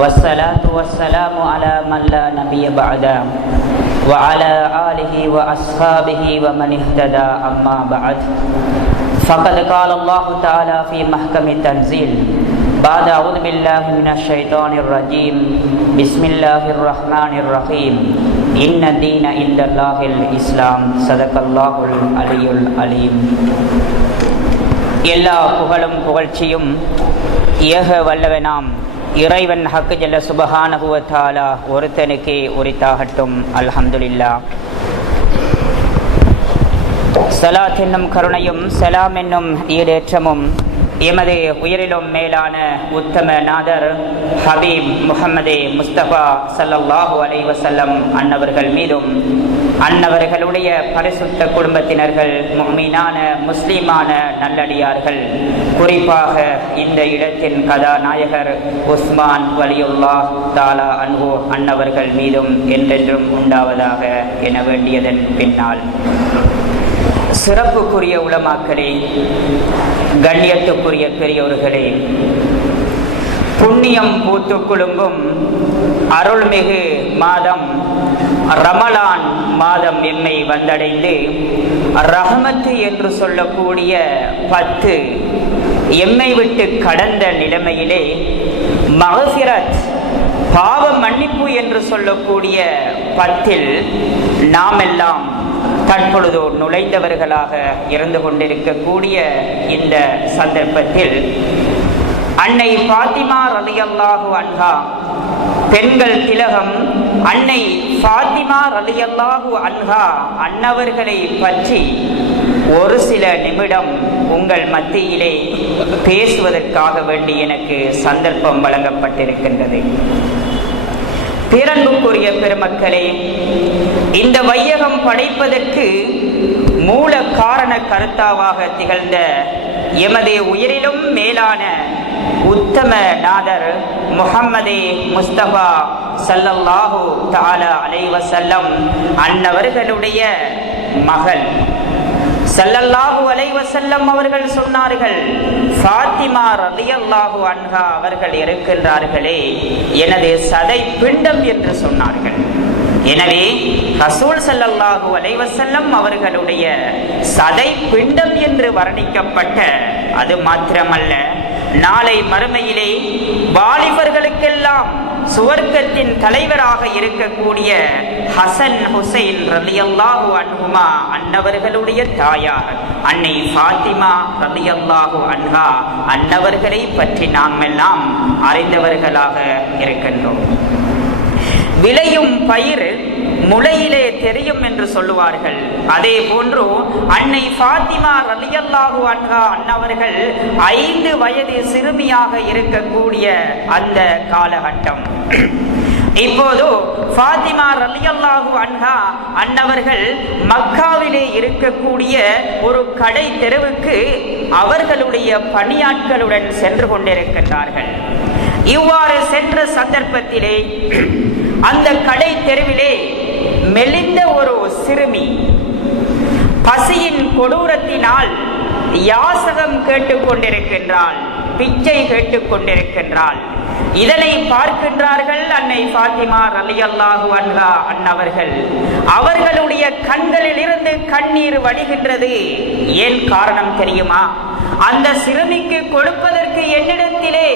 والصلاة والسلام على من لا نبي بعده وعلى آله وأصحابه ومن اهتدى أما بعد فقد قال الله تعالى في محكم التنزيل بعد أعوذ بالله من الشيطان الرجيم بسم الله الرحمن الرحيم إن الدين عند الله الإسلام صدق الله العلي العليم எல்லா புகழும் புகழ்ச்சியும் ஏக வல்லவனாம் இறைவன் ஹக்கு ஜல்ல சுபஹானகுவத்தாலா ஒருத்தனுக்கே உரித்தாகட்டும். அல்ஹம்துலில்லா. சலாத் என்னும் கருணையும் சலாம் என்னும் ஈடேற்றமும் எமது உயிரிலும் மேலான உத்தம நாதர் ஹபீப் முகமது முஸ்தபா சல்லல்லாஹு அலைவசல்லம் அன்னவர்கள் மீதும் அன்னவர்களுடைய பரிசுத்த குடும்பத்தினர்கள் மீனான முஸ்லீமான நல்லடியார்கள் குறிப்பாக இந்த இடத்தின் கதாநாயகர் உஸ்மான் வலியுல்லா தாலா அன்போ அன்னவர்கள் மீதும் என்றென்றும் உண்டாவதாக என வேண்டியதன் பின்னால். சிறப்புக்குரிய உலமாக்களே கண்ணியத்துக்குரிய பெரியோர்களே புண்ணியம் பூத்து குலுங்கும் அருள்மிகு மாதம் ரமலான் மாதம் எம்மை வந்தடைந்து ரஹமத்து என்று சொல்லக்கூடிய பத்து எம்மை விட்டு கடந்த நிலைமையிலே மகசிரத் பாவ மன்னிப்பு என்று சொல்லக்கூடிய பத்தில் நாமெல்லாம் தற்பொழுது நுழைந்தவர்களாக இருந்து கொண்டிருக்கக்கூடிய இந்த சந்தர்ப்பத்தில் அன்னை பாத்திமா ரலியல்லாஹு அன்ஹா பெண்கள் திலகம் அன்னை ஃபாத்திமா ரலியல்லாஹு அன்ஹா அன்னவர்களை பற்றி ஒரு சில நிமிடம் உங்கள் மத்தியிலே பேசுவதற்காக வேண்டி எனக்கு சந்தர்ப்பம் வழங்கப்பட்டிருக்கின்றது. பேரன்புக்குரிய பெருமக்களே இந்த வையகம் படைப்பதற்கு மூல காரண கருத்தாவாக திகழ்ந்த எமது உயிரிலும் மேலான உத்தம நாதர் முகம்மதே முஸ்தபா சல்லல்லாஹு தாலா அலைவசல்லம் அன்னவர்களுடைய மகள். சல்லல்லாஹு அலைவசல்லம் அவர்கள் சொன்னார்கள் ஃபாத்திமா ரலியல்லாஹு அன்ஹா அவர்கள் இருக்கின்றார்களே எனது சதை பிண்டம் என்று சொன்னார்கள். எனவே ரசூல் சல்லல்லாஹு அலைவசல்லம் அவர்களுடைய சதை பிண்டம் என்று வர்ணிக்கப்பட்ட அது மாத்திரமல்ல நாளை மறுமையிலே வாலிபர்களுக்கெல்லாம் சுவர்க்கத்தின் தலைவராக இருக்கக்கூடிய ஹசன் ஹுசைன் ரலியல்லாஹு அன்ஹுமா அன்னவர்களுடைய தாயார். அன்னை ஃபாத்திமா ரலியல்லாஹு அன்ஹா அன்னவர்களை பற்றி நாம் எல்லாம் அறிந்தவர்களாக இருக்கின்றோம். விளையும் பயிர் முளையிலே தெரியும் என்று சொல்லுவார்கள். அதே போன்று அன்னை ஃபாத்திமா ரலியல்லாஹு அன்ஹா அன்னவர்கள் ஐந்து வயது சிறுமியாக இருக்கக்கூடிய அந்த காலகட்டம். இப்போது ஃபாத்திமா ரலியல்லாஹு அன்ஹா அன்னவர்கள் மக்காவிலே இருக்கக்கூடிய ஒரு கடை தெருவுக்கு அவர்களுடைய பணியாட்களுடன் சென்று கொண்டிருக்கின்றார்கள். இவ்வாறு சென்ற சந்தர்ப்பத்திலே அந்த கடை தெருவிலே மெலிந்த ஒரு சிறுமி. பசியின் கொடூரத்தினால் யாசகம் கேட்டுக்கொண்டிருக்கின்றாள் பிச்சை கேட்டுக்கொண்டிருக்கின்றாள். இதனை பார்க்கின்றார்கள் அன்னை பாத்திமா அலி அல்லாஹு அன்ஹா அன்னவர்கள். அவர்களுடைய கண்களில் இருந்து கண்ணீர் வடிகின்றது. ஏன் காரணம் தெரியுமா? அந்த சிறுமிக்கு கொடுப்பதற்கு என்னிடத்திலே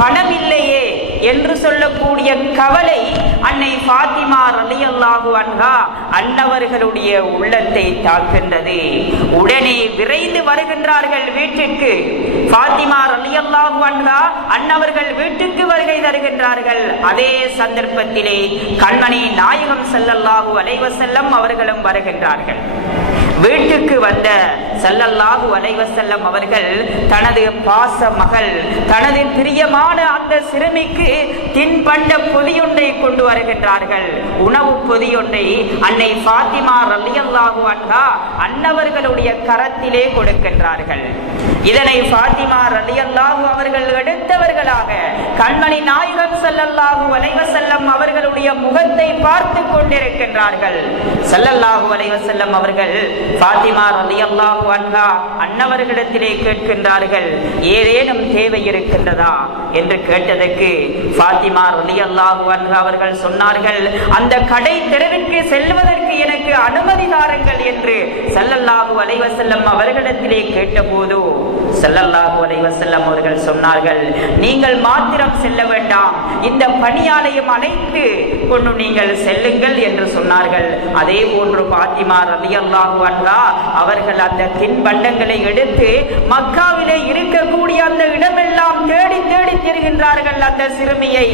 பணம் இல்லையே. என்று சொல்லக்கூடிய கவலை அன்னை ஃபாத்திமா ரலியல்லாஹு அன்ஹா அன்னவர்களுடைய உள்ளத்தை தாக்கின்றது உடனே விரைந்து வருகின்றார்கள் வீட்டிற்கு. ஃபாத்திமா ரலியல்லாஹு அன்ஹா அன்னவர்கள் வீட்டுக்கு வருகை தருகின்றார்கள். அதே சந்தர்ப்பத்திலே கண்மணி நாயகம் செல்லல்லாஹு அலைவசல்லம் அவர்களும் வருகின்றார்கள். வீட்டுக்கு வந்த சல்லல்லாஹு அலைவசல்லம் அவர்கள் தனது பாச மகள் தனது பிரியமான அந்த சிறுமிக்கு தின்பண்ட பொதியொன்றை கொண்டு வருகின்றார்கள். உணவு பொதியொன்றை அன்னை பாத்திமா ரலியல்லாஹு அன்ஹா அன்னவர்களுடைய கரத்திலே கொடுக்கின்றார்கள். இதனை ஃபாத்திமா ரலியல்லாஹு அவர்கள் எடுத்தவர்களாக கண்மணி நாயகம் செல்லல்லாஹு வலைவ செல்லம் அவர்களுடைய முகத்தை பார்த்து கொண்டிருக்கின்றார்கள். செல்லல்லாஹு வலைவ செல்லம் அவர்கள் ஃபாத்திமா ரலியல்லாஹு அன்ஹா அன்னவர்களிடத்திலே கேட்கின்றார்கள் ஏதேனும் தேவை இருக்கின்றதா? என்று கேட்டதற்கு ஃபாத்திமா ரலியல்லாஹு அன்ஹா அவர்கள் சொன்னார்கள் அந்த கடை தெருவிற்கு செல்வதற்கு எனக்கு அனுமதி தாருங்கள் என்று செல்லல்லாஹு வலைவ செல்லம் அவர்களிடத்திலே கேட்டபோது ஸல்லல்லாஹு அலைஹி வஸல்லம் அவர்கள் சொன்னார்கள் நீங்கள் மாத்திரம் செல்ல வேண்டாம். இந்த பணியாலயம் அனைத்து கொண்டு நீங்கள் செல்லுங்கள் என்று சொன்னார்கள். அதே போன்று பாத்திமா ரலியல்லாஹு அன்ஹா அவர்கள் அந்த தின்பண்டங்களை எடுத்து மக்காவிலே இருக்கக்கூடிய அந்த எல்லாம் தேடி தேடி திரிகின்றார்கள் அந்த சிறுமியை.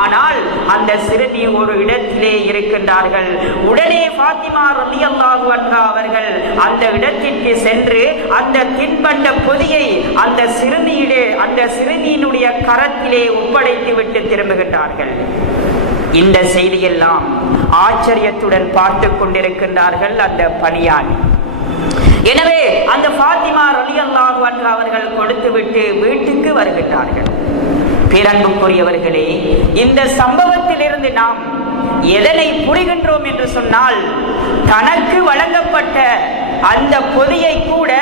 ஆனால் அந்த சிறுமி ஒரு இடத்திலே இருக்கின்றார்கள். உடனே பாத்திமா ரலியல்லாஹு அன்ஹா அவர்கள் அந்த இடத்திற்கு சென்று அந்த தின்பண்ட பொதியை அந்த சிறுமியிலே அந்த சிறுமியினுடைய கரத்திலே ஒப்படைத்து விட்டு திரும்புகின்றார்கள். இந்த செய்தியெல்லாம் ஆச்சரியத்துடன் பார்த்து கொண்டிருக்கின்றார்கள் அந்த பணியாளி. எனவே அந்த ஃபாத்திமா ரலியல்லாஹு அன்ஹா அவர்கள் கொடுத்துவிட்டு வீட்டுக்கு வருகிறார்கள் பேரன்புக்குரியவர்களே இந்த சம்பவத்திலிருந்து நாம் எதனை புரிகின்றோம் என்று சொன்னால் தனக்கு வழங்கப்பட்ட அந்த பொதியை கூட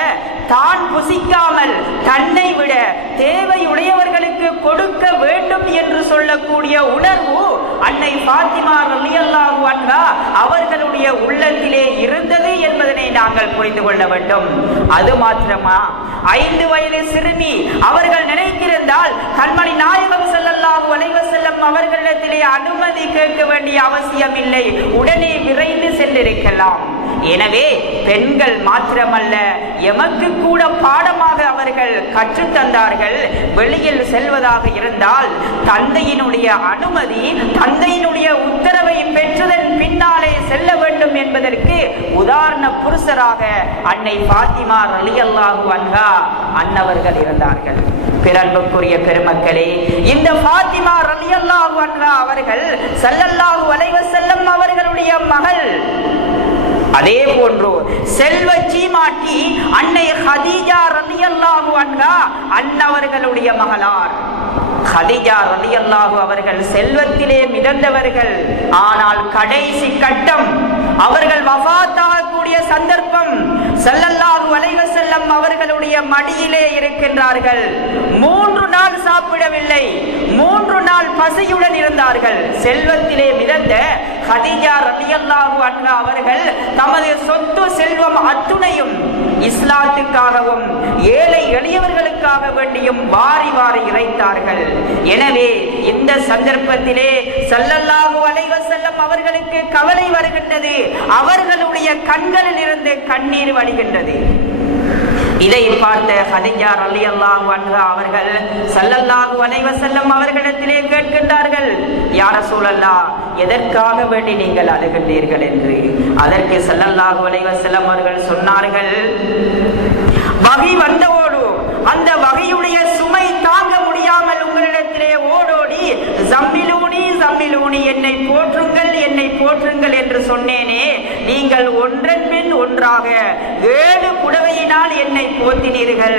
தான் புசிக்காமல் தன்னை விட தேவையுடையவர்களுக்கு கொடுக்க வேண்டும் என்று சொல்லக்கூடிய உணர்வு அன்னை பாத்திமா ரலியல்லாஹு அன்ஹா அவர்களுடைய உள்ளத்திலே இருந்தது என்பதனை நாங்கள் புரிந்து கொள்ள வேண்டும். அது மாத்திரமா? ஐந்து வயது சிறுமி அவர்கள் நினைத்திருந்தால் கண்மணி நாயகம் ஸல்லல்லாஹு அலைஹி செல்லும் அவர்களிடத்திலே அனுமதி கேட்க வேண்டிய அவசியம் இல்லை உடனே விரைந்து சென்றிருக்கலாம். எனவே பெண்கள் மாத்திரமல்ல எமக்கு கூட பாடமாக அவர்கள் கற்றுத்தந்தார்கள் வெளியில் செல்வதாக இருந்தால் தந்தையினுடைய அனுமதி தந்தையினுடைய உத்தரவை பெற்றதன் பின்னாலே செல்ல வேண்டும் என்பதற்கு உதாரண புருஷராக அன்னை பாத்திமா ரலியல்லாஹு அன்ஹா அன்னவர்கள் இருந்தார்கள். பிறன்புக்குரிய பெருமக்களே இந்த பாத்திமா ரலியல்லாஹு அன்ஹா அவர்கள் ஸல்லல்லாஹு அலைஹி செல்லும் அவர்களுடைய மகள் அதே போன்று செல்வ சீமாட்டி அன்னை ஹதீஜா ரலியல்லாஹு அன்ஹா அன்னவர்களுடைய மகளார். ஹதீஜா ரலியல்லாஹு அவர்கள் செல்வத்திலே மிதந்தவர்கள். ஆனால் கடைசி கட்டம் அவர்கள் வபாத்தார் சந்தர்ப்பம் ஸல்லல்லாஹு அலைஹி வஸல்லம் அவர்களுடைய மடியிலே இருக்கின்றார்கள். மூன்று நாள் சாப்பிடவில்லை. மூன்று நாள் பசியுடன் இருந்தார்கள். செல்வத்திலே மிதந்த ஹதீஜா ரலியல்லாஹு அன்ஹா அவர்கள் தமது சொத்து செல்வம் அத்துணையும் இஸ்லாத்துக்காகவும் ஏழை எளியவர்களுக்காக வேண்டியும் வாரி வாரி இறைத்தார்கள். எனவே இந்த சந்தர்ப்பத்திலே ஸல்லல்லாஹு அலைவசல் வஸல்லம் அவர்களுக்கு கவலை வருகின்றது. அவர்களுடைய கண்களில் இருந்து கண்ணீர் வடிகின்றது. இதை பார்த்த ஹதிஜார் அலி அல்லாஹ் அவர்கள் சல்லல்லாஹு அலைவ வஸல்லம் அவர்களிடத்திலே கேட்கின்றார்கள் யார சூழல்லா எதற்காக வேண்டி நீங்கள் அழுகின்றீர்கள் என்று? அதற்கு சல்லல்லாஹு அலைவ வஸல்லம் அவர்கள் சொன்னார்கள் வகை வந்தவோடு அந்த வகையுடைய சுமை தாங்க முடியாமல் உங்களிடத்திலே ஓடோடி ஜம்மிலூனி ஜம்மிலூனி என்னை போ போற்றுங்கள் என்று சொன்னேனே நீங்கள் ஒன்றன் பின் ஒன்றாக ஏழு புடவையினால் என்னை போத்தினீர்கள்.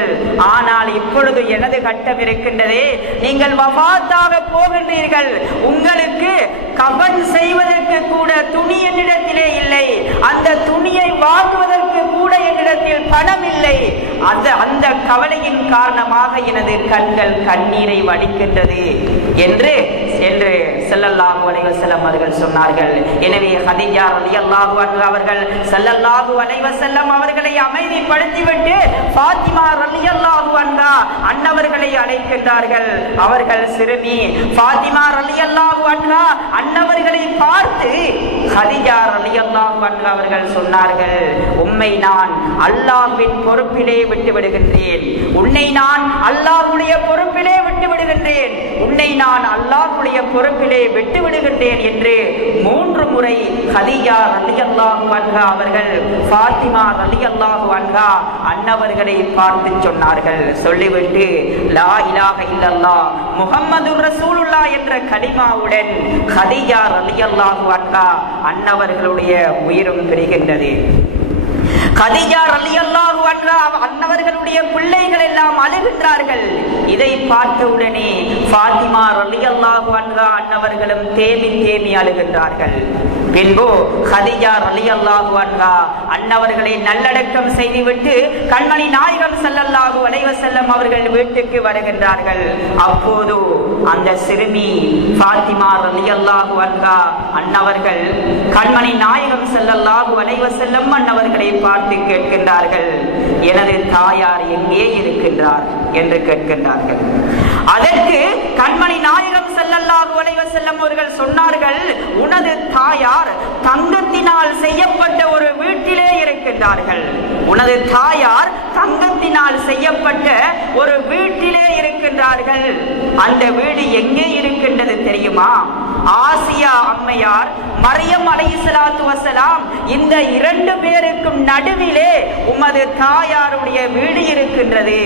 ஆனால் இப்பொழுது எனது கட்டம் இருக்கின்றதே. நீங்கள் வபாத்தாக போகின்றீர்கள். உங்களுக்கு கபன் செய்வதற்கு கூட துணி என்னிடத்திலே இல்லை. அந்த துணியை வாங்குவதற்கு கூட என்னிடத்தில் பணம் இல்லை அந்த அந்த கவலையின் காரணமாக எனது கண்கள் கண்ணீரை வடிக்கின்றது என்று என்று செல்லல்லாஹு அலைவசல்லம் அவர்கள் சொன்னார்கள். எனவே ஹதீஜா ரலியல்லாஹு அன்ஹா அவர்கள் செல்லல்லாஹு அலைவசல்லம் அவர்களை அமைதிப்படுத்திவிட்டு பாத்திமா அலி அல்லாஹு அன்ஹா அன்னவர்களை அழைக்கின்றார்கள். அவர்கள் சிறுமி பாத்திமா அலி அல்லாஹு அன்ஹா அன்னவர்களை பார்த்து ஹதீஜா அவர்கள் சொன்னார்கள் உம்மை நான் அல்லாஹ்வின் பொறுப்பிலே விட்டு விடுகின்றேன் உன்னை நான் அல்லாஹ்வுடைய பொறுப்பிலே விட்டு விடுகின்றேன் உன்னை நான் அல்லாஹ்வுடைய பொறுப்பிலே விட்டு விடுகின்றேன் என்று மூன்று முறை ஹதீஜா ரலியல்லாஹு அன்ஹா அவர்கள் ஃபாத்திமா ரலியல்லாஹு அன்ஹா அன்னவர்களை பார்த்து சொன்னார்கள். சொல்லிவிட்டு லா இலாக இல்லல்லா முகம்மது ரசூலுல்லா என்ற கலிமாவுடன் ஹதீஜா ரலியல்லாஹு அன்ஹா அன்னவர்களுடைய உயிரும் பெறுகின்றது கதிஜா ரலியல்லாஹு அன்ஹா அன்னவர்களுடைய பிள்ளைகள் எல்லாம் அழுகின்றார்கள். இதை பார்த்தவுடனே ஃபாத்திமா ரலியல்லாஹு அன்ஹா அன்னவர்களும் தேமி தேமி அழுகின்றார்கள். பின்பு ஹதிஜா ரலியல்லாஹு அன்ஹா அன்னவர்களை நல்லடக்கம் செய்துவிட்டு கண்மணி நாயகம் செல்லல்லாஹு அலைஹி செல்லம் அவர்கள் வீட்டுக்கு வருகின்றார்கள். அப்போது அந்த சிறுமி ஃபாத்திமா ரலியல்லாஹு அன்ஹா அன்னவர்கள் கண்மணி நாயகம் செல்லல்லாகு வளைவ செல்லும் அன்னவர்களை பார்த்து கேட்கின்றார்கள். எனது தாயார் எங்கே இருக்கின்றார்? என்று கேட்கின்றார்கள். அதற்கு கண்மணி நாயகம் ஸல்லல்லாஹு அலைஹி செல்லம் அவர்கள் சொன்னார்கள் உனது தாயார் தங்கத்தினால் செய்யப்பட்ட ஒரு வீட்டிலே இருக்கின்றார்கள். உனது தாயார் தங்கத்தினால் செய்யப்பட்ட ஒரு வீட்டிலே இருக்கின்றார்கள். அந்த வீடு எங்கே இருக்கின்றது தெரியுமா? ஆசியா அம்மையார் மரியம் அலை சலாத்து வசலாம் இந்த இரண்டு பேருக்கும் நடுவிலே உமது தாயாருடைய வீடு இருக்கின்றது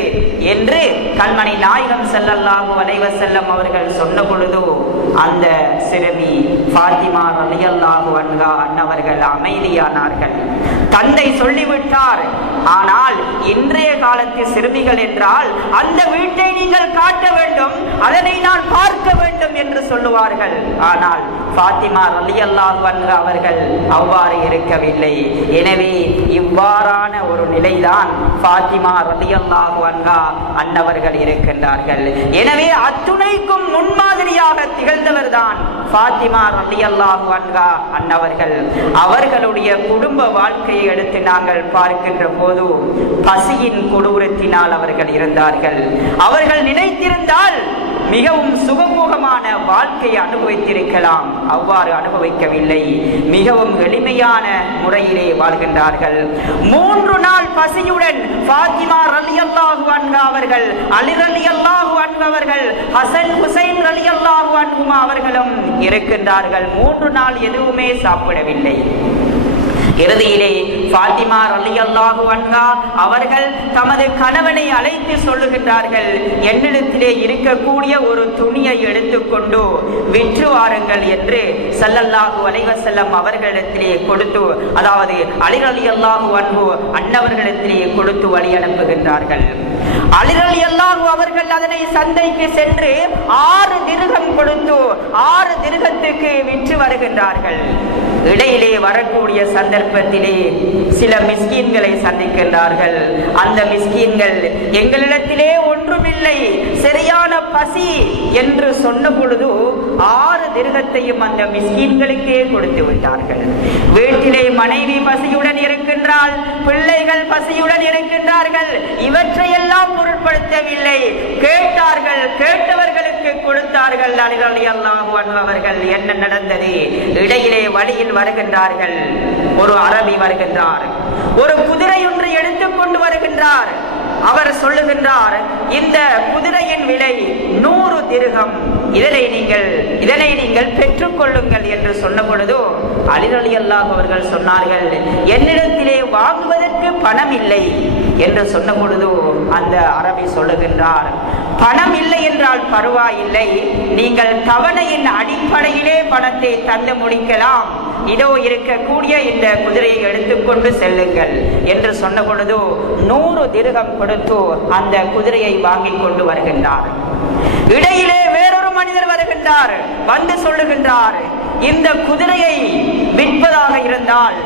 என்று கல்மனை நாயகம் ஸல்லல்லாஹு அலைஹி செல்லம் அவர்கள் சொன்ன பொழுதோ அந்த சிறுமி ஃபாத்திமா ரலியல்லாஹு வன்கா அன்னவர்கள் அமைதியானார்கள். தந்தை சொல்லிவிட்டார் ஆனால் இன்றைய காலத்து சிறுமிகள் என்றால் அந்த வீட்டை நீங்கள் காட்ட வேண்டும் அதனை நான் பார்க்க வேண்டும் என்று சொல்லுவார்கள். ஆனால் ஃபாத்திமா ரலியல்லாஹு அன்ஹா அவர்கள் அவ்வாறு இருக்கவில்லை. எனவே இவ்வாறான ஒரு நிலைதான் ஃபாத்திமா ரலியல்லாஹு அன்ஹா அன்னவர்கள் இருக்கின்றார்கள். எனவே அத்துணைக்கும் முன்மாதிரியாக திகழ்ந்தவர் தான் ஃபாத்திமா ரலியல்லாஹு அன்ஹா அன்னவர்கள். அவர்களுடைய குடும்ப வாழ்க்கையை எடுத்து நாங்கள் பார்க்கின்ற போது பசியின் கொடூரத்தினால் அவர்கள் இருந்தார்கள். அவர்கள் நினைத்திருந்தால் மிகவும் சுகமுகமான வாழ்க்கையை அனுபவித்திருக்கலாம். அவ்வாறு அனுபவிக்கவில்லை. மிகவும் எளிமையான முறையிலே வாழ்கின்றார்கள். மூன்று நாள் பசியுடன் ஃபாத்திமா ரலியல்லாஹு அன்ஹா அவர்கள் அலி ரலியல்லாஹு அன்ஹு அவர்கள் ஹசன் ஹுசைன் ரலியல்லாஹு அன்ஹுமா அவர்களும் இருக்கின்றார்கள். மூன்று நாள் எதுவுமே சாப்பிடவில்லை. இறுதியிலே ஃபாத்திமா ரலியல்லாஹு அன்ஹா அவர்கள் தமது கணவனை அழைத்து சொல்லுகின்றார்கள் என்னிடத்திலே இருக்கக்கூடிய ஒரு துணியை எடுத்துக்கொண்டு விற்று வாருங்கள் என்று ஸல்லல்லாஹு அலைவசல்லம் அவர்களிடத்திலே கொடுத்து அதாவது அலி அல்லாஹு அன்பு அன்னவர்களிடத்திலே கொடுத்து வழி அனுப்புகின்றார்கள். அலிரல் எல்லாரும் அவர்கள் அதனை சந்தைக்கு சென்று ஆறு திருகம் கொடுத்து ஆறு திருகத்துக்கு விற்று வருகின்றார்கள். இடையிலே வரக்கூடிய சந்தர்ப்பத்திலே சில மிஸ்கீன்களை சந்திக்கின்றார்கள். அந்த மிஸ்கீன்கள் எங்களிடத்திலே ஒன்றுமில்லை. சரியான பசி என்று சொன்ன பொழுது ஆறு திருகத்தையும் அந்த மிஸ்கீன்களுக்கே கொடுத்து விட்டார்கள். வீட்டிலே மனைவி பசியுடன் இருக்கின்றாள். பிள்ளைகள் பசியுடன் இருக்கின்றார்கள். இவற்றையெல்லாம் பொருட்படுத்தவில்லை. கேட்டார்கள் கேட்டவர்களுக்கு கொடுத்தார்கள். அலிரலி அல்லாஹு என்ன நடந்தது? இடையிலே வழியில் வருகின்றார்கள். ஒரு அரபி வருகின்றார். ஒரு குதிரை ஒன்று எடுத்துக்கொண்டு வருகின்றார். அவர் சொல்லுகின்றார் இந்த குதிரையின் விலை நூறு திருகம். இதனை நீங்கள் இதனை நீங்கள் பெற்றுக்கொள்ளுங்கள் என்று சொன்ன பொழுதோ அலிரலி அல்லாஹ் அவர்கள் சொன்னார்கள் என்னிடத்திலே வாங்குவதற்கு பணம் இல்லை என்று சொன்ன பொழுதோ அந்த அரபி சொல்லுகின்றார் பணம் இல்லை என்றால் பரவாயில்லை நீங்கள் தவணையின் அடிப்படையிலே பணத்தை தந்து முடிக்கலாம். இதோ இருக்கக்கூடிய இந்த குதிரையை எடுத்துக்கொண்டு செல்லுங்கள் என்று சொன்ன பொழுது நூறு திருகம் கொடுத்து அந்த குதிரையை வாங்கி கொண்டு வருகின்றார். இடையிலே வேறொரு மனிதர் வருகின்றார் வந்து சொல்லுகின்றார் இந்த குதிரையை விற்பதாக இருந்தால்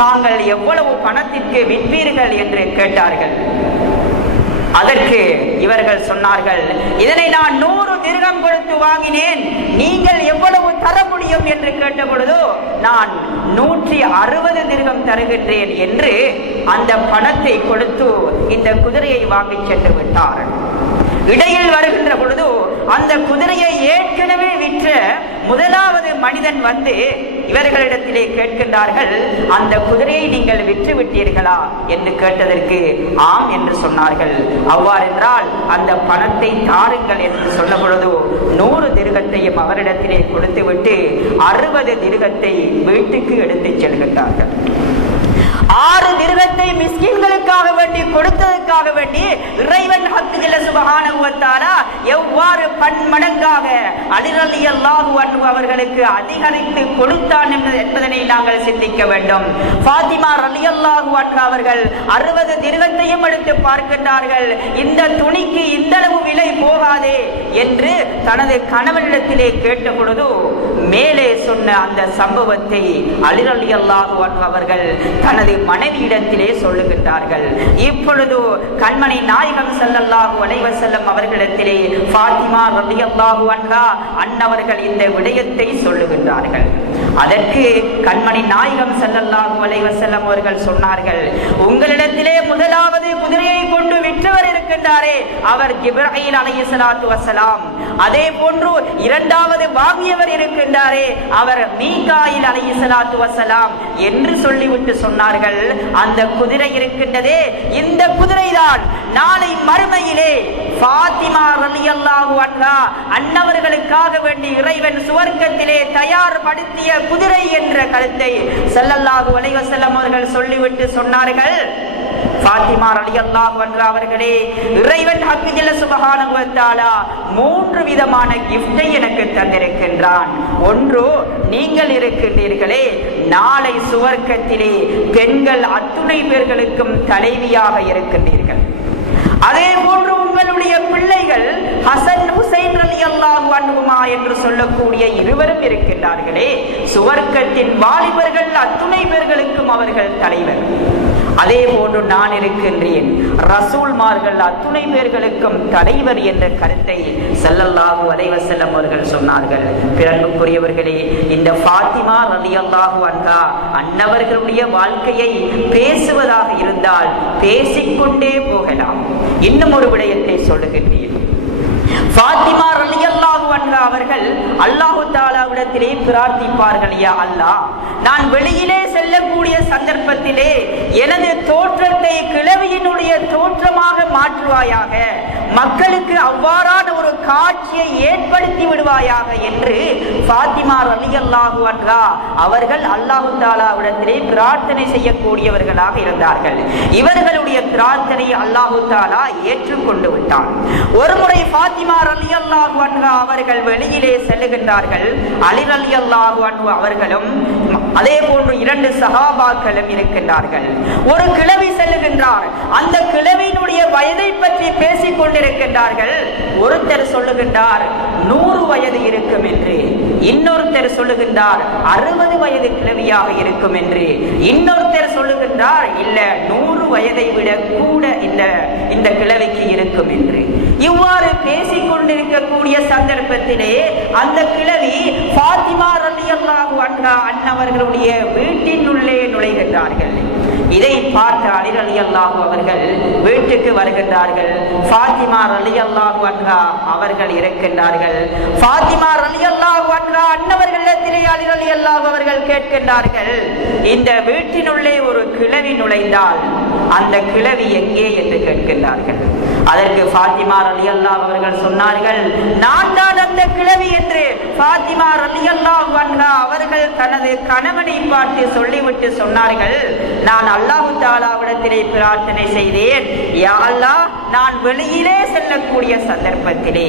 தாங்கள் எவ்வளவு பணத்திற்கு விற்பீர்கள் என்று கேட்டார்கள். அதற்கு இவர்கள் சொன்னார்கள் இதனை நான் நூறு திருகம் கொடுத்து வாங்கினேன் நீங்கள் எவ்வளவு தர முடியும் என்று கேட்ட பொழுது நான் நூற்றி அறுபது திருகம் தருகின்றேன் என்று அந்த பணத்தை கொடுத்து இந்த குதிரையை வாங்கி சென்று விட்டார்கள். இடையில் வருகின்ற பொழுது அந்த குதிரையை ஏற்கனவே விற்ற முதலாவது மனிதன் வந்து இவர்களிடத்திலே கேட்கின்றார்கள் அந்த குதிரையை நீங்கள் விற்று விட்டீர்களா? என்று கேட்டதற்கு ஆம் என்று சொன்னார்கள். அவ்வாறென்றால் அந்த பணத்தை தாருங்கள் என்று சொன்ன பொழுது நூறு திருகத்தையும் அவரிடத்திலே கொடுத்துவிட்டு அறுபது திருகத்தை வீட்டுக்கு எடுத்துச் செல்கின்றார்கள். ஆறு திருகத்தை மிஸ்கின்களுக்காக வேண்டி கொடுத்ததுக்காக வேண்டி இறைவன் ஹக்கு ஜல்ல சுபஹானஹு எவ்வாறு பன்மடங்காக அலிரலி அல்லாஹு அன்ஹு அவர்களுக்கு அதிகரித்து கொடுத்தான் என்பதனை நாங்கள் சிந்திக்க வேண்டும். ஃபாத்திமா ரலியல்லாஹு அன்ஹா அவர்கள் அறுபது திருகத்தையும் எடுத்து பார்க்கின்றார்கள். இந்த துணிக்கு இந்த அளவு விலை போகாதே என்று தனது கணவனிடத்திலே கேட்ட பொழுது மேலே சொன்ன அந்த சம்பவத்தை அலிரலி அல்லாஹு அன்ஹு அவர்கள் தனது மனைவியிடத்திலே சொல்லுகின்றார்கள். இப்பொழுது கண்மணி நாயகம் செல்லல்லாஹு அலைவசல்லம் அவர்களிடத்திலே பாத்திமா ரதி அல்லாஹு அன்ஹா அன்னவர்கள் இந்த விடயத்தை சொல்லுகின்றார்கள். அதற்கு கண்மணி நாயகம் செல்லல்லாஹு அலைவசல்லம் அவர்கள் சொன்னார்கள் உங்களிடத்திலே முதலாவது குதிரையை கொண்டு விற்றவர் இருக்கின்றாரே அவர் ஜிப்ரீல் சலாத்து வசலாம் அதே போன்று இரண்டாவது வாங்கியவர் இருக்கின்றாரே அவர் மீகாயில் அலைஹி சலாத்து வசலாம் என்று சொல்லிவிட்டு சொன்னார்கள். அந்த குதிரை இருக்கின்றதே. இந்த குதிரைதான் நாளை மறுமையிலே ஃபாத்திமா ரலியல்லாஹு அன்ஹா அன்னவர்களுக்காக வேண்டி இறைவன் சுவர்க்கத்திலே தயார்படுத்திய குதிரை என்ற கருத்தை செல்லல்லாஹு அலைஹி அவர்கள் சொல்லிவிட்டு சொன்னார்கள். ஃபாத்திமா ரலியல்லாஹு அன்ஹா அவர்களே இறைவன் ஹக்கு ஜல்ல மூன்று விதமான கிஃப்டை எனக்கு தந்திருக்கின்றான். ஒன்று நீங்கள் இருக்கின்றீர்களே நாளை சுவர்க்கத்திலே பெண்கள் அத்துணை பேர்களுக்கும் தலைவியாக இருக்கின்றீர்கள். அதே போன்று உங்களுடைய பிள்ளைகள் ஹசன் ஹுசைன் அலி அல்லாஹு அன்ஹுமா என்று சொல்லக்கூடிய இருவரும் இருக்கின்றார்களே சுவர்க்கத்தின் வாலிபர்கள் அத்துணை பேர்களுக்கும் அவர்கள் தலைவர். அதே போன்று நான் இருக்கின்றேன். ரசூல்மார்கள் அத்துணை பேர்களுக்கும் தலைவர் என்ற கருத்தை செல்லல்லாஹு அலைஹி வஸல்லம் அவர்கள் சொன்னார்கள். பிறகுக்குரியவர்களே இந்த ஃபாத்திமா ரலியல்லாஹு அன்கா அன்னவர்களுடைய வாழ்க்கையை பேசுவதாக இருந்தால் பேசிக்கொண்டே போகலாம். இன்னும் ஒரு விடயத்தை சொல்லுகின்றேன். ஃபாத்திமா ரலியல்லாஹு அன்கா அவர்கள் அல்லாஹு தாலாவிடத்திலே பிரார்த்திப்பார்கள் யா அல்லாஹ் நான் வெளியிலே செல்லக்கூடிய சந்தர்ப்பத்திலே எனது தோற்றத்தை கிழவியினுடைய தோற்றமாக மாற்றுவாயாக. மக்களுக்கு அவ்வாறான ஒரு காட்சியை ஏற்படுத்தி விடுவாயாக என்று ஃபாத்திமா ரலியல்லாஹு அன்ஹா அவர்கள் அல்லாஹு தாலாவிடத்திலே பிரார்த்தனை செய்யக்கூடியவர்களாக இருந்தார்கள். இவர்களுடைய பிரார்த்தனை அல்லாஹு தாலா ஏற்றுக்கொண்டு விட்டான். ஒருமுறை ஃபாத்திமா ரலியல்லாஹு அன்ஹா அவர்கள் வெளியிலே செல்லுகின்றார்கள். அலி அல்லாஹு அவர்களும் அதே போன்று இரண்டு சகாபாக்களும் இருக்கின்றார்கள். ஒரு கிழவி செல்லுகின்றார். அந்த கிழவியினுடைய வயதை பற்றி பேசிக் கொண்டிருக்கின்றார்கள் ஒருத்தர் சொல்லுகின்றார் நூறு வயது இருக்கும் என்று. இன்னொருத்தர் சொல்லுகின்றார் அறுபது வயது கிழவியாக இருக்கும் என்று. இன்னொருத்தர் சொல்லுகின்றார் இல்ல நூறு வயதை விட கூட இந்த இந்த கிழவிக்கு இருக்கும் என்று. இவ்வாறு பேசிக் கொண்டிருக்கக்கூடிய சந்தர்ப்பத்திலே அந்த கிழவி ஃபாத்திமா ரலியல்லாஹு அண்ணா அண்ணவர்களுடைய வீட்டின் உள்ளே நுழைகின்றார்கள். இதை பார்த்த அலி அல்லாஹு அவர்கள் வீட்டுக்கு வருகின்றார்கள். ஃபாத்திமா ரலியல்லாஹு அன்ஹா அவர்கள் இருக்கின்றார்கள். ஃபாத்திமா ரலியல்லாஹு அன்ஹா அன்னவர்களிடத்திலே அலி எல்லாம் அவர்கள் கேட்கின்றார்கள். இந்த வீட்டினுள்ளே ஒரு கிளவி நுழைந்தால் அந்த கிழவி எங்கே என்று கேட்கின்றார்கள். அதற்கு ஃபாத்திமா அல்லா அவர்கள் சொன்னார்கள் நான் தான் அந்த கிழவி என்று. ஃபாத்திமா அலி அன்ஹா அவர்கள் தனது கணவனை பார்த்து சொல்லிவிட்டு சொன்னார்கள் நான் அல்லாஹு தாலாவிடத்திலே பிரார்த்தனை செய்தேன். யா அல்லாஹ் நான் வெளியிலே செல்லக்கூடிய சந்தர்ப்பத்திலே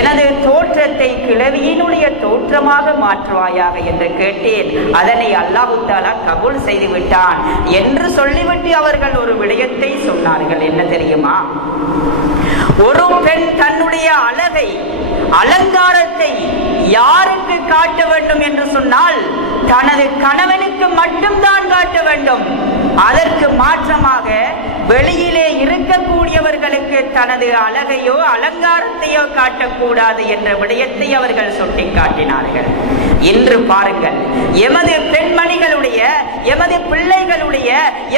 எனது தோற்றத்தை கிழவியினுடைய தோற்றமாக மாற்றுவாயாக என்று கேட்டேன். அதனை அல்லாஹு தாலா கபூல் செய்து விட்டான் என்று சொல்லிவிட்டு அவர்கள் ஒரு விடயத்தை சொன்னார்கள். என்ன தெரியுமா? ஒரு பெண் தன்னுடைய அழகை அலங்காரத்தை யாருக்கு காட்ட வேண்டும் என்று சொன்னால் தனது கணவனுக்கு மட்டும்தான் காட்ட வேண்டும். அதற்கு மாற்றமாக வெளியிலே இருக்கக்கூடியவர்களுக்கு தனது அழகையோ அலங்காரத்தையோ காட்டக்கூடாது என்ற விடயத்தை அவர்கள் சுட்டிக்காட்டினார்கள். இன்று பாருங்கள் எமது பெண்மணிகளுடைய எமது பிள்ளைகளுடைய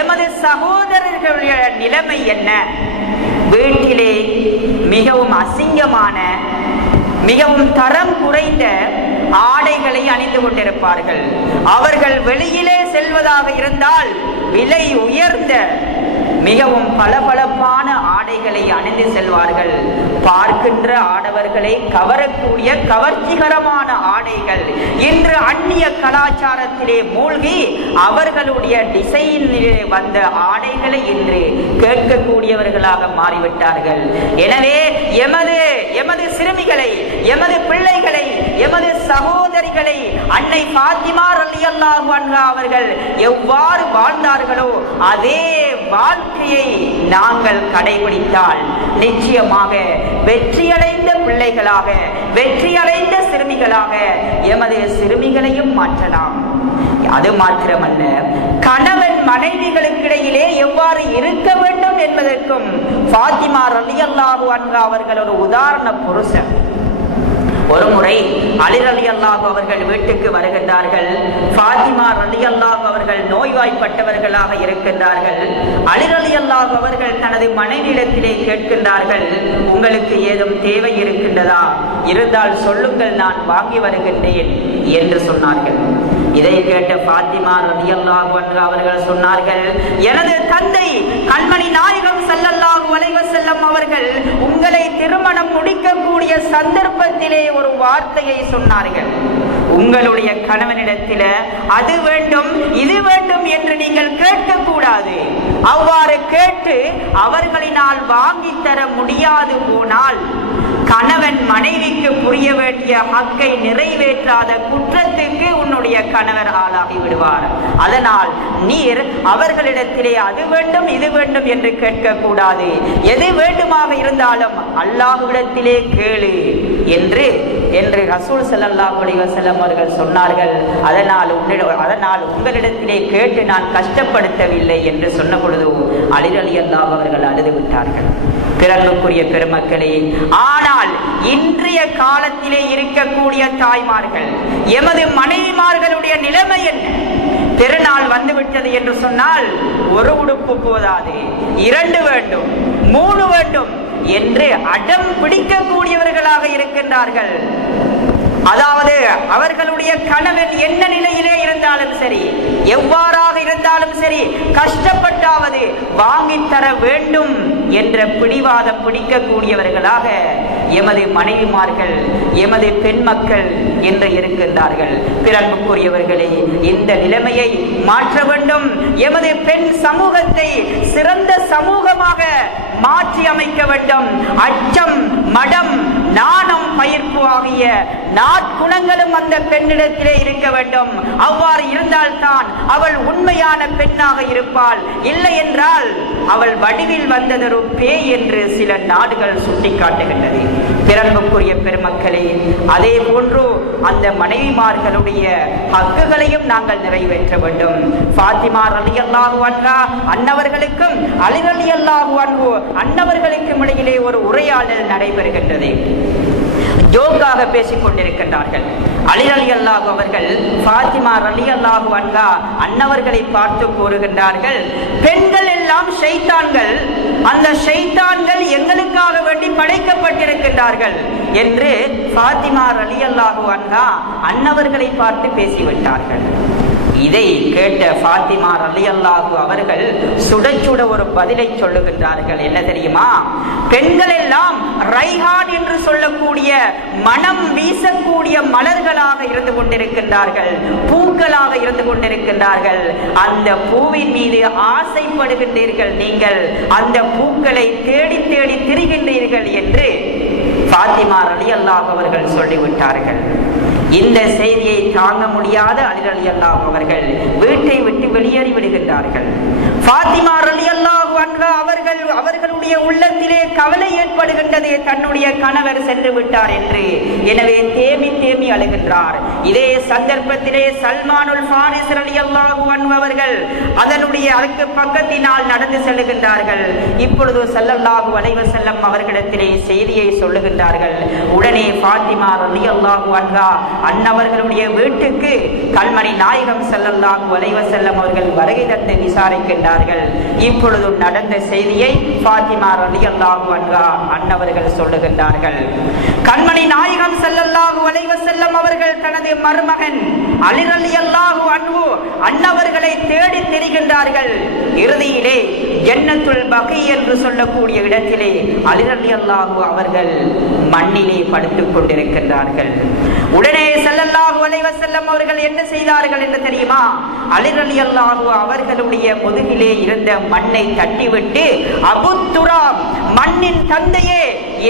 எமது சகோதரர்களுடைய நிலைமை என்ன? வீட்டில் மிகவும் அசிங்கமான மிகவும் தரம் குறைந்த ஆடைகளை அணிந்து கொண்டிருப்பார்கள். அவர்கள் வெளியிலே செல்வதாக இருந்தால் விலை உயர்ந்த மிகவும் பளபளப்பான ஆடைகளை அணிந்து செல்வார்கள். பார்க்கின்ற ஆடவர்களை கவரக்கூடிய கவர்ச்சிகரமான ஆடைகள். இன்று அந்நிய கலாச்சாரத்திலே மூழ்கி அவர்களுடைய டிசைனிலே வந்த ஆடைகளை இன்று கேட்கக்கூடியவர்களாக மாறிவிட்டார்கள். எனவே எமது எமது சிறுமிகளை எமது பிள்ளைகளை எமது சகோதரிகளை அன்னை பாத்திமா ரலியல்லாஹு அன்ஹா அவர்கள் எவ்வாறு வாழ்ந்தார்களோ அதே வாழ்க்கையை நாங்கள் கடைபிடித்தால் நிச்சயமாக வெற்றியடைந்த பிள்ளைகளாக வெற்றியடைந்த சிறுமிகளாக எமது சிறுமிகளையும் மாற்றலாம். அது மாத்திரமல்ல கணவன் மனைவிகளுக்கிடையிலே எவ்வாறு இருக்க வேண்டும் என்பதற்கும் பாத்திமா ரலியல்லாஹு அன்ஹா அவர்கள் ஒரு உதாரண புருஷன். ஒரு முறை அலி அல்லாஹ் அவர்கள் வீட்டுக்கு வருகின்றார்கள். ஃபாத்திமா ரலி அல்லாஹ் அவர்கள் நோய்வாய்ப்பட்டவர்களாக இருக்கின்றார்கள். அலி அலி அல்லாஹ் அவர்கள் தனது மனைவியிடத்திலே கேட்கின்றார்கள் உங்களுக்கு ஏதும் தேவை இருக்கின்றதா? இருந்தால் சொல்லுங்கள் நான் வாங்கி வருகின்றேன் என்று சொன்னார்கள். இதை கேட்ட பாத்திமா ரலியல்லாஹு என்று அவர்கள் சொன்னார்கள் எனது தந்தை கண்மணி நாயகம் செல்லல்லாஹு வலைவ செல்லம் அவர்கள் உங்களை திருமணம் முடிக்கக்கூடிய சந்தர்ப்பத்திலே ஒரு வார்த்தையை சொன்னார்கள். உங்களுடைய கணவனிடத்தில அது வேண்டும் இது வேண்டும் என்று நீங்கள் கேட்கக்கூடாது. அவ்வாறு கேட்டு அவர்களினால் வாங்கி தர முடியாது போனால் கணவன் மனைவிக்கு புரிய வேண்டிய ஹக்கை நிறைவேற்றாத குற்ற கணவர் ஆளாகி விடுவார். அதனால் நீர் அவர்களிடத்திலே அது வேண்டும் இது வேண்டும் என்று கேட்கக்கூடாது. எது வேண்டுமாக இருந்தாலும் அல்லாஹுவிடத்திலே கேளு என்று என்று ரசூல் செல்லல்லா அலைஹி செல்லம் அவர்கள் சொன்னார்கள். அதனால் உன்னிடம் அதனால் உங்களிடத்திலே கேட்டு நான் கஷ்டப்படுத்தவில்லை என்று சொன்ன பொழுது அலி ரலியல்லாஹு அவர்கள் அழுது விட்டார்கள். பிறகுக்குரிய பெருமக்களே ஆனால் இன்றைய காலத்திலே இருக்கக்கூடிய தாய்மார்கள் எமது மனைவிமார்களுடைய நிலைமை என்ன? திருநாள் வந்துவிட்டது என்று சொன்னால் ஒரு உடுப்பு போதாது இரண்டு வேண்டும் மூணு வேண்டும் என்று அடம் பிடிக்கக்கூடியவர்களாக இருக்கின்றார்கள். அதாவது அவர்களுடைய கணவன் என்ன நிலையிலே இருந்தாலும் சரி எவ்வாறாக இருந்தாலும் சரி கஷ்டப்பட்டாவது வாங்கித் தர வேண்டும் என்ற பிடிவாதம் பிடிக்கக்கூடியவர்களாக எமது மனைவிமார்கள் எமது பெண் மக்கள் என்று இருக்கின்றார்கள். பிறன்புக்குரியவர்களே இந்த நிலைமையை மாற்ற வேண்டும். எமது பெண் சமூகத்தை சிறந்த சமூகமாக மாற்றி அமைக்க வேண்டும். அச்சம் மடம் நாணம் பயிர்ப்பு ஆகிய நாட்குணங்களும் அந்த பெண்ணிடத்திலே இருக்க வேண்டும். அவ்வாறு இருந்தால்தான் அவள் உண்மையான பெண்ணாக இருப்பாள். இல்லை என்றால் அவள் வடிவில் வந்ததொரு பேய் என்று சில நாடுகள் சுட்டிக்காட்டுகின்றது. பிறன்புக்குரிய பெருமக்களே அதே போன்று அந்த மனைவிமார்களுடைய ஹக்குகளையும் நாங்கள் நிறைவேற்ற வேண்டும். பாத்திமார் அலி அல்லாஹு அன்னவர்களுக்கும் அலி அல்லாஹு அன்னவர்களுக்கும் இடையிலே ஒரு உரையாடல் நடைபெறுகின்றது. ஜோக்காக பேசிக் கொண்டிருக்கின்றார்கள். அலி அலி அல்லாஹு அவர்கள் பாத்திமா அலி அல்லாஹு அன்கா அன்னவர்களை பார்த்து கூறுகின்றார்கள் பெண்கள் எல்லாம் ஷைத்தான்கள். அந்த ஷைத்தான்கள் எங்களுக்காக வேண்டி படைக்கப்பட்டிருக்கின்றார்கள் என்று பாத்திமா அலி அல்லாஹு அன்கா அன்னவர்களை பார்த்து பேசிவிட்டார்கள். இதை கேட்ட ஃபாத்திமா ரலியல்லாஹு அவர்கள் சுட சுட ஒரு பதிலை சொல்லுகின்றார்கள். என்ன தெரியுமா? பெண்கள் எல்லாம் ரைஹான் என்று சொல்லக்கூடிய மனம் வீசக்கூடிய மலர்களாக இருந்து கொண்டிருக்கின்றார்கள் பூக்களாக இருந்து கொண்டிருக்கின்றார்கள். அந்த பூவின் மீது ஆசைப்படுகின்றீர்கள் நீங்கள் அந்த பூக்களை தேடி தேடி திரிகின்றீர்கள் என்று ஃபாத்திமா ரலியல்லாஹு அவர்கள் சொல்லிவிட்டார்கள். இந்த செய்தியை தாங்க முடியாத அலி அலி அல்லாஹ் அவர்கள் வீட்டை விட்டு வெளியேறி விடுகின்றார்கள். பாத்திமா அலி அல்லாஹ் அவர்கள் அவர்களுடைய உள்ளத்திலே கவலை ஏற்படுகின்றது. தன்னுடைய கணவர் சென்று விட்டார் என்று. எனவே தேமி தேமி அழுகின்றார். இதே சந்தர்ப்பத்திலே சல்மானுல் ஃபாரிஸ் அலி அல்லாஹு அவர்கள் அதனுடைய அதுக்கு பக்கத்தினால் நடந்து செல்லுகின்றார்கள். இப்பொழுது சல்லல்லாஹு அலைவ செல்லம் அவர்களிடத்திலே செய்தியை சொல்லுகின்றார்கள். உடனே ஃபாத்திமா அலி அல்லாஹு அன்ஹா அன்னவர்களுடைய வீட்டுக்கு கல்மணி நாயகம் செல்லல்லாஹு அலைவ செல்லம் அவர்கள் வருகை தந்து விசாரிக்கின்றார்கள். இப்பொழுது நடந்த செய்தியை ஃபாத்திமா அலி அல்லாஹு அன்ஹா அன்னவர்கள் சொல்லுகின்றார்கள். கண்மணி நாயகம் செல்லல்லாஹு அலைவ செல்லம் அவர்கள் தனது மருமகன் அலிரலி அல்லாஹு அன்பு அன்னவர்களை தேடி தெரிகின்றார்கள். இறுதியிலே ஜன்னத்துல் பகை என்று சொல்லக்கூடிய இடத்திலே அலிரலி அல்லாஹு அவர்கள் மண்ணிலே படுத்துக் கொண்டிருக்கின்றார்கள். உடனே செல்லல்லாஹு அலைஹி வஸல்லம் அவர்கள் என்ன செய்தார்கள் என்று தெரியுமா? அலிரலி அல்லாஹு அவர்களுடைய முதுகிலே இருந்த மண்ணை தட்டிவிட்டு அபுத்துராம் மண்ணின் தந்தையே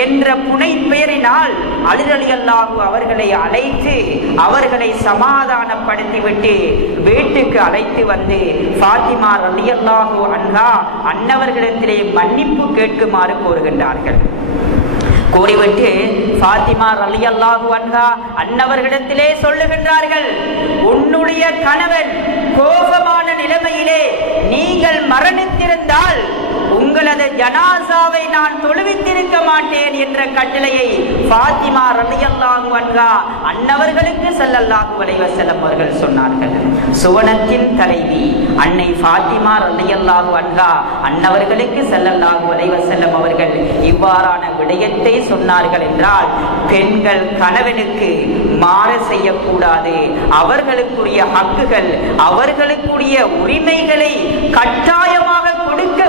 என்ற புனை பெயரினால் அலிரலி அல்லாஹு அவர்களை அழைத்து அவர்களை சமாதானப்படுத்திவிட்டு வீட்டுக்கு அழைத்து வந்து ஃபாத்திமா ரலி அல்லாஹு அன்ஹா அன்னவர்களிடத்திலே மன்னிப்பு கேட்குமாறு கோருகின்றார்கள் கூறிவிட்டு ஃபாத்திமா ரலி அல்லாஹு அன்ஹா அன்னவர்களிடத்திலே சொல்லுகின்றார்கள் உன்னுடைய கணவன் கோபமான நிலைமையிலே நீங்கள் மரணித்திருந்தால் உங்களது ஜனாசாவை நான் தொழுவித்திருக்க மாட்டேன் என்ற கட்டளையை பாத்திமா ரலியல்லாஹு அன்ஹா அன்னவர்களுக்கு ஸல்லல்லாஹு அலைஹி வஸல்லம் அவர்கள் சொன்னார்கள். சுவனத்தின் தலைவி அன்னை ஃபாத்திமா ரலியல்லாஹு அன்ஹா அன்னவர்களுக்கு செல்லல்லாகு அலைஹி வஸல்லம் அவர்கள் இவ்வாறான விடயத்தை சொன்னார்கள் என்றால் பெண்கள் கணவனுக்கு மாற செய்யக்கூடாது. அவர்களுக்குரிய ஹக்குகள் அவர்களுக்குரிய உரிமைகளை கட்டாயமாக கொடுக்க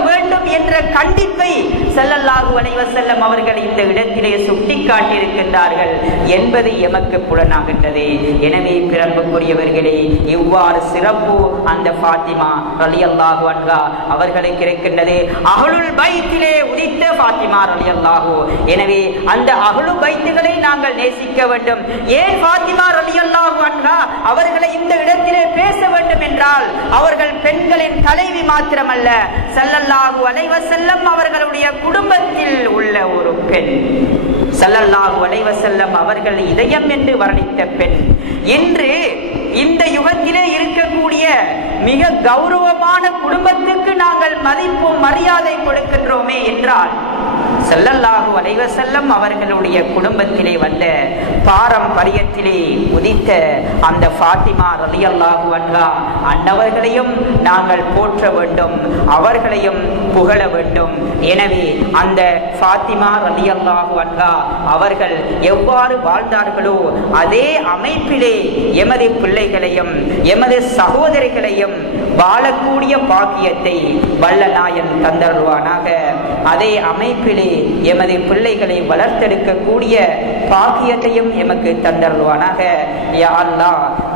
என்ற கண்டிப்பை ஸல்லல்லாஹு அலைஹி செல்லம் அவர்கள் இந்த இடத்திலே சுட்டிக்காட்டியிருக்கின்றார்கள். என்பது எமக்கு புலனாகின்றது. எனவே பிறப்புக்குரியவர்களே இவ்வாறு சிறப்பு அந்த ஃபாத்திமா ரலியல்லாஹு அன்கா அவர்களுக்கு இருக்கின்றது. அஹ்லுல் பைத்திலே உதித்த ஃபாத்திமா ரலியல்லாஹு. எனவே அந்த அஹ்லு பைத்துகளை நாங்கள் நேசிக்க வேண்டும். ஏன் ஃபாத்திமா ரலியல்லாஹு அன்கா அவர்களை இந்த இடத்திலே பேச வேண்டும் என்றால் அவர்கள் பெண்களின் தலைவி மாத்திரமல்ல. ஸல்லல்லாஹு அலைஹி செல்லம் அவர்களுடைய குடும்பத்தில் உள்ள ஒரு பெண். ஸல்லல்லாஹு அலைஹி செல்லம் அவர்கள் இதயம் என்று வர்ணித்த பெண். இன்று இந்த யுகத்திலே இருக்கக்கூடிய மிக கௌரவமான குடும்பத்துக்கு நாங்கள் மதிப்பும் மரியாதை கொடுக்கின்றோமே என்றால் செல்லல்லாகு அலைஹி செல்லம் அவர்களுடைய குடும்பத்திலே வந்த பாரம்பரியத்திலே உதித்த அந்த ஃபாத்திமா ரலியல்லாஹு அன்ஹா அன்னவர்களையும் நாங்கள் போற்ற வேண்டும் அவர்களையும் புகழ வேண்டும். எனவே அந்த ஃபாத்திமா ரலியல்லாஹு அன்ஹா அவர்கள் எவ்வாறு வாழ்ந்தார்களோ அதே அமைப்பிலே எமது பிள்ளைகளையும் எமது சகோதரிகளையும் வாழக்கூடிய பாக்கியத்தை வல்ல நாயன் தந்தருவானாக அதே அமைப்பிலே எமது பிள்ளைகளை வளர்த்தெடுக்கக்கூடிய பாக்கியத்தையும் எமக்கு தந்தருவானாக யா அல்லா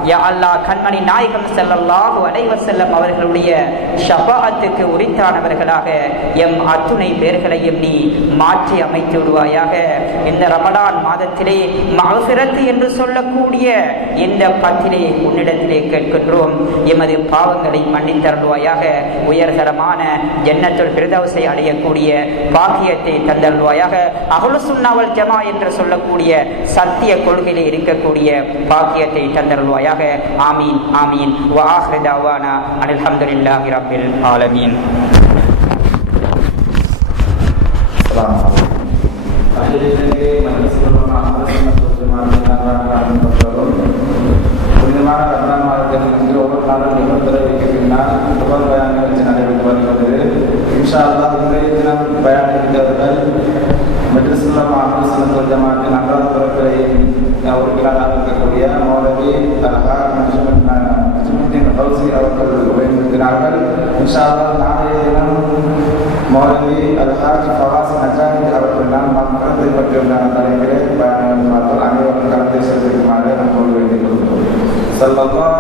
யா அல்லாஹ் கண்மணி நாயகம் செல்லல்லாஹு அலைஹி வஸல்லம் அவர்களுடைய ஷபாத்துக்கு உரித்தானவர்களாக எம் அத்துணை பேர்களையும் நீ மாற்றி அமைத்து விடுவாயாக. இந்த ரமடான் மாதத்திலே மகசிரத்து என்று சொல்லக்கூடிய இந்த பத்திலே உன்னிடத்திலே கேட்கின்றோம். எமது பாவங்களை மன்னித்தருள்வாயாக. உயர்தரமான ஜன்னத்துல் பிரதவசை அடையக்கூடிய பாக்கியத்தை தந்தருள்வாயாக. அகலு சுண்ணாவல் ஜமா என்று சொல்லக்கூடிய சத்திய கொள்கையிலே இருக்கக்கூடிய பாக்கியத்தை தந்தருள்வாயாக. ஆமீன் ஆமீன். வாஹிர தவானா அல்ஹம்துலில்லாஹி ஆலமீன். அகிலத்திலே புனிதமான ரமணான் மாதத்தில் ஒவ்வொரு நாளும் நிபந்தனை வைக்க பின்னால் தொடர் பயானை வச்சு நடைபெற்று வருகிறது இன்ஷா இன்றைய தினம் மெட்ரிசுல்லா ஜமாத்தின் और क्या हाल कर लिया और ये तलाक में समझ में आया समझते हैं कल से और कल हुए निराकर इंशाअल्लाह नारे एवं मौलवी अल्हाज फवास नजा के और प्रणाम मत करते पर जो नारा तारे के बयान में मात्र आगे वाले करते से हमारे हम बोल रहे हैं सल्लल्लाहु